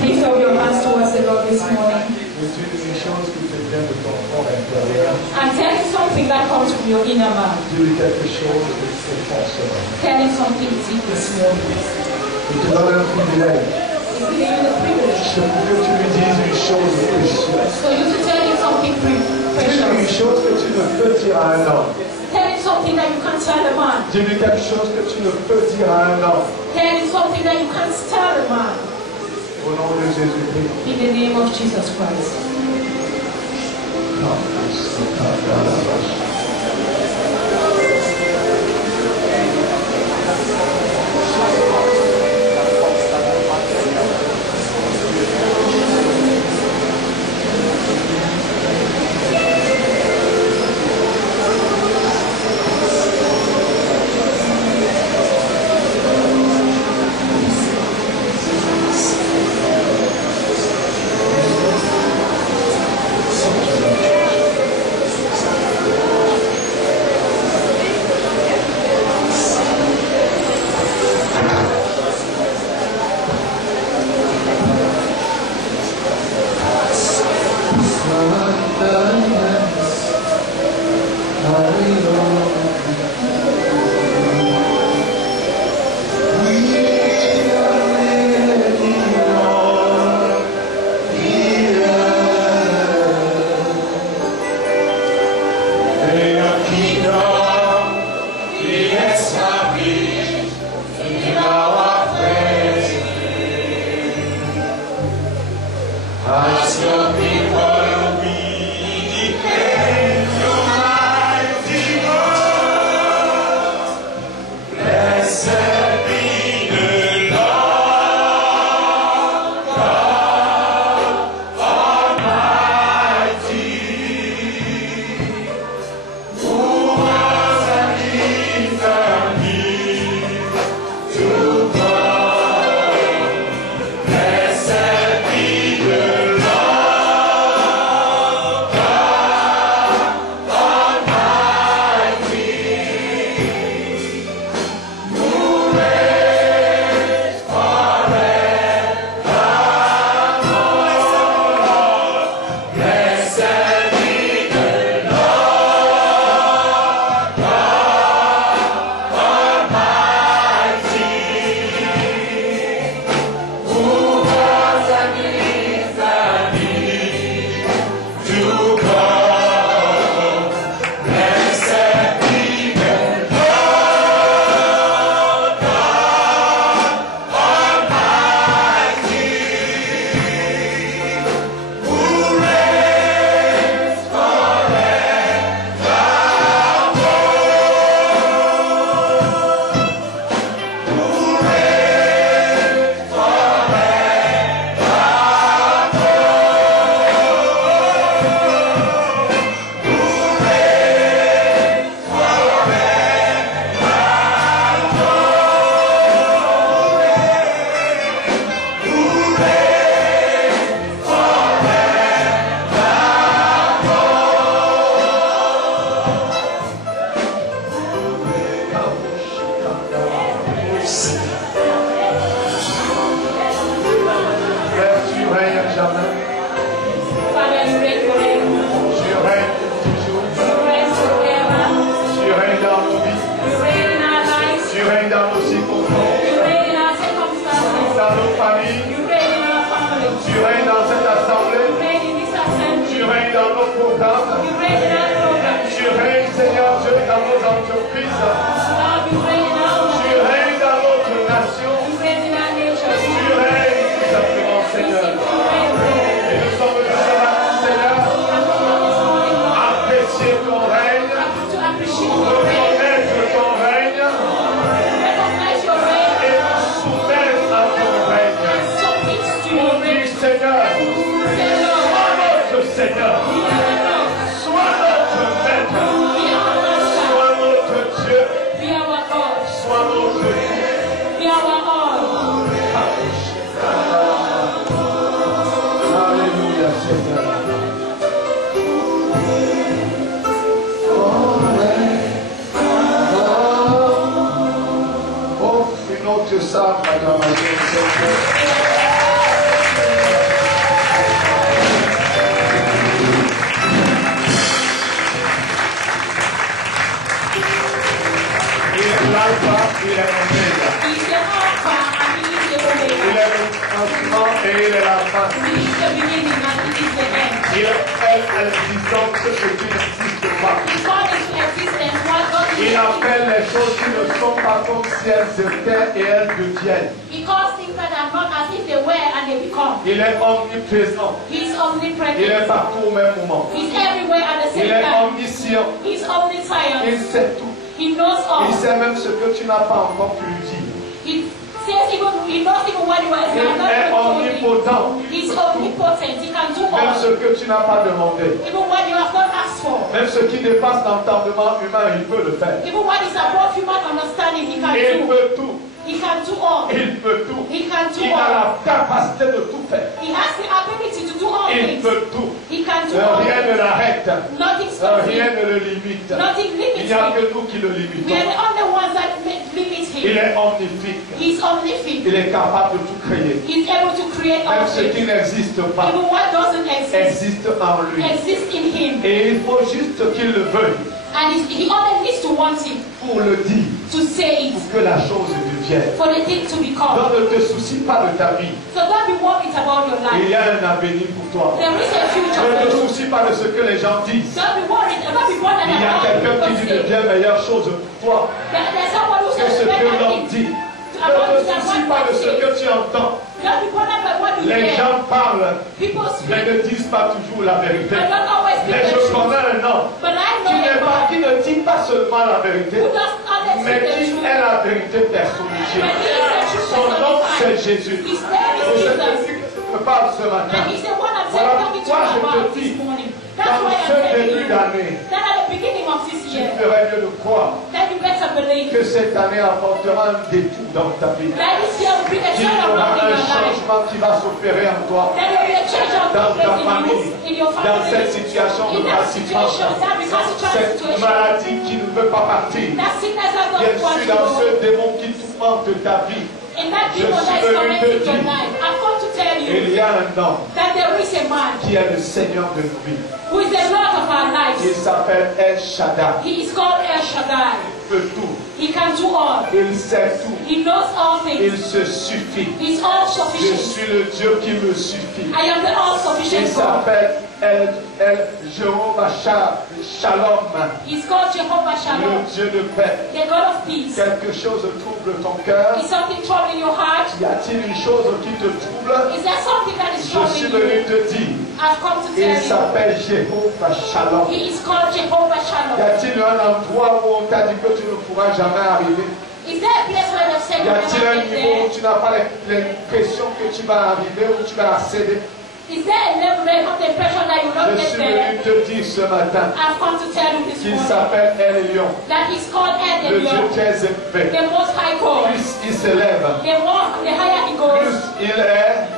Lift up your hands towards the Lord this morning. And tell him something that comes from your inner man. Tell him something deep this morning. It's giving you the privilege. So you to tell him something precious. Tell him something that you can't tell a man. Tell him something that you can't tell a man. In the name of Jesus Christ. As your people, we declare your mighty word. Il appelle les choses qui ne sont pas comme si elles étaient et elles deviennent. Il est omniprésent. Il est partout au même moment. Il est omniscient. Il sait tout. Il sait même ce que tu n'as pas encore pu lui dire. He knows even what you are Il est omnipotent. He's omnipotent. He can do Même all. ce que tu n'as pas demandé. Even what you have not asked for. Même ce qui dépasse l'entendement humain, il peut le faire. Even what is above human understanding, he can Il do. peut tout. He can do all. Il peut tout. He can do Il a all. la capacité de tout faire. He has the ability to do all Il things. peut tout. He can do all Rien ne things. l'arrête. Nothing stops Rien him. ne le limite. Nothing Il limits n'y a him. que nous qui le We are limitons. the only ones that limit Il him. est omnifique. He's omnipotent. Il est capable de tout créer. He's able to create all Même ce qui things. n'existe pas Even what doesn't exist existe en lui. exists in him. Et il faut juste qu'il le veuille And he only needs to want it, pour le dire, to say pour it, que la chose devienne. for the thing to become. Donc ne te soucie pas de ta vie. So don't be worried about your Il life. y a un avenir pour toi. There is a future Ne for te you. soucie pas de ce que les gens disent. Don't be worried. Don't be bothered Il y a about quelqu'un what qui people dit de say. bien meilleures choses pour toi There's someone who que says ce que better l'on things dit. about Ne you te than soucie what pas de people ce say. que tu entends. Don't be bothered by what you Les hear. gens parlent, People mais speak. ne disent pas toujours la vérité. I don't always speak Mais the je truth. connais un homme But I qui, know n'est a pas, man qui ne dit pas seulement la vérité, who does always mais speak the qui truth. est la vérité personnifiée. But he is the truth Son nom, c'est personified. Jésus. His name C'est is celui Jesus. qui me parle ce matin. And he's the one I'm Voilà talking to pourquoi you je about te dis, this morning. That's dans why I'm ce telling début you d'année, that at the beginning of this tu year, ferais mieux de croire that you better believe que cette année apportera un détour dans ta vie. that this year will bring a Qu'il y aura turnaround in un your life. changement qui va s'opérer en toi, That there will be a change of dans ta place famille, in your dans family. cette situation de In that pratiquement, situation, that recalcitrant cette situation, maladie qui ne veut pas partir. that sickness that Bien don't want sûr, dans ce to go, démon qui tourmente ta vie, in that Je demon suis that is venu te tormenting your dire, life, I've come to tell il you y a un homme that there is a man qui est le Seigneur de nos vies. who is the Lord of our Il lives. s'appelle El Shaddai. He is called El Shaddai. Il peut tout. He can do all. Il sait tout. He knows all Il things. se suffit. He's all Je sufficient. suis le Dieu qui me suffit. I am the all Il sufficient God. s'appelle El Jehovah Shalom, He's called Jehovah le Shalom, Dieu de paix. the God of peace. Quelque chose trouble ton cœur. Is something troubling your heart? Y a-t-il une chose qui te trouble? Is there something that is Je suis troubling venu you? te dire, I've come to il tell you. s'appelle Jehovah Shalom. He is called Jehovah Y Shalom. a-t-il un endroit où on t'a dit que tu ne pourras jamais arriver? Is there a place where they've said Y you a-t-il un never get niveau où there? tu n'as pas l'impression que tu vas arriver, où tu vas accéder? Is there a level where you have the impression that you Je don't get suis there? venu te dire ce matin I've come to tell you this qu'il morning s'appelle El Lion, that he's called le Dieu Elion, très élevé. the most high God. Plus il s'élève, The higher he plus goes, il est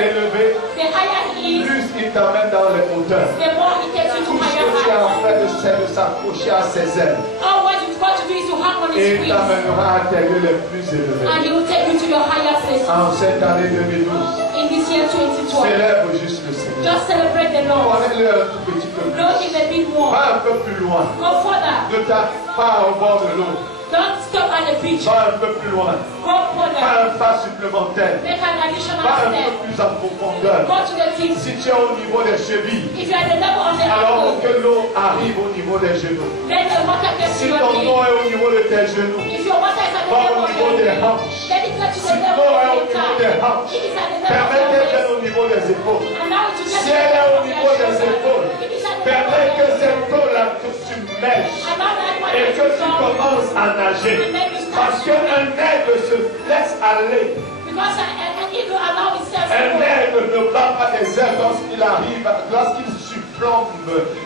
élevé, the higher he is, plus il t'amène dans les hauteurs. the more he takes you to Tout ce higher que tu as heights. fait, c'est de s'accrocher à ses ailes. All what you've got to do is to hang on his Et il wings, t'amènera à tes lieux les plus élevés. and he will take you to your higher places. En cette année 2012, In this year 2012, célèbre juste le Seigneur. just celebrate the Lord. Connais-le un tout petit peu Know plus. him a bit more. Va un peu plus loin. Go further. Ne t'arrête pas au bord de l'eau. Don't stop at the beach. Va un peu plus loin. Go further. Pas un pas supplémentaire. Make an additional Va un step. peu plus en profondeur. Go to the feet. Si tu es au niveau des chevilles, If you are at the level of the alors ankle, que l'eau arrive au niveau des genoux. then the water gets Si to your ton knee. eau est au niveau de tes genoux, If your water is at the va level au of niveau your des knee, hanches. then it gets to Si the level l'eau est au of your niveau des thigh. hanches, It is at the level of permets your qu'elle waist. vienne au niveau des épaules. And now it will get Si to the elle est level au of niveau your des shoulder. épaules, It is at the level permets of que your cette eau-là te submerge And now that water et is que tu gone. commences à nager. And then you start Parce qu'un aigle se laisse aller. because an eagle allows itself to Un go. aigle ne bat pas des ailes lorsqu'il arrive, lorsqu'il surplombe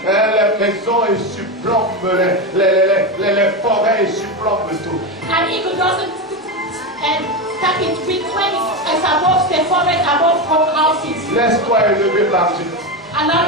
les maisons et surplombe les forêts et surplombe tout. An eagle doesn't tap its wings when it's above the forest, above houses. Laisse-toi élever par Dieu. Allow